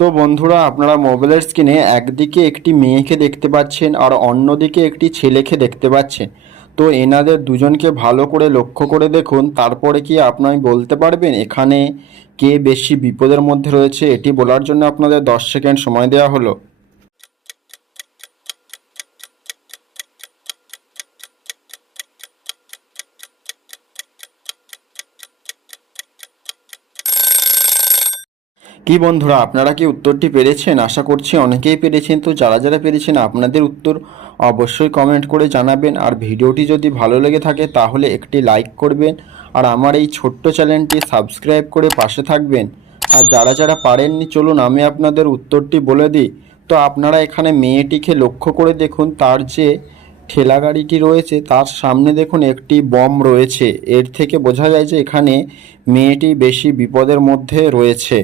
তো বন্ধুরা, আপনারা মোবাইলের স্ক্রিনে একদিকে একটি মেয়েকে দেখতে পাচ্ছেন আর অন্যদিকে একটি ছেলেকে দেখতে পাচ্ছেন। তো এনাদের দুজনকে ভালো করে লক্ষ্য করে দেখুন, তারপরে কি আপনি বলতে পারবেন এখানে কে বেশি বিপদের মধ্যে রয়েছে। এটি বলার জন্য আপনাদের 10 সেকেন্ড সময় দেওয়া হলো। কি বন্ধুরা, আপনারা কি উত্তরটি পেরেছেন? আশা করছি অনেকেই পেরেছেন। তো যারা যারা পেরেছেন আপনাদের উত্তর অবশ্যই কমেন্ট করে জানাবেন। আর ভিডিওটি যদি ভালো লেগে থাকে তাহলে একটি লাইক করবেন আর আমার এই ছোট্ট চ্যানেলটি সাবস্ক্রাইব করে পাশে থাকবেন। আর যারা যারা পারেননি, চলুন আমি আপনাদের উত্তরটি বলে দিই। তো আপনারা এখানে মেয়েটিকে লক্ষ্য করে দেখুন, তার যে ঠেলা গাড়িটি রয়েছে তার সামনে দেখুন একটি বম রয়েছে। এর থেকে বোঝা যায় যে এখানে মেয়েটি বেশি বিপদের মধ্যে রয়েছে।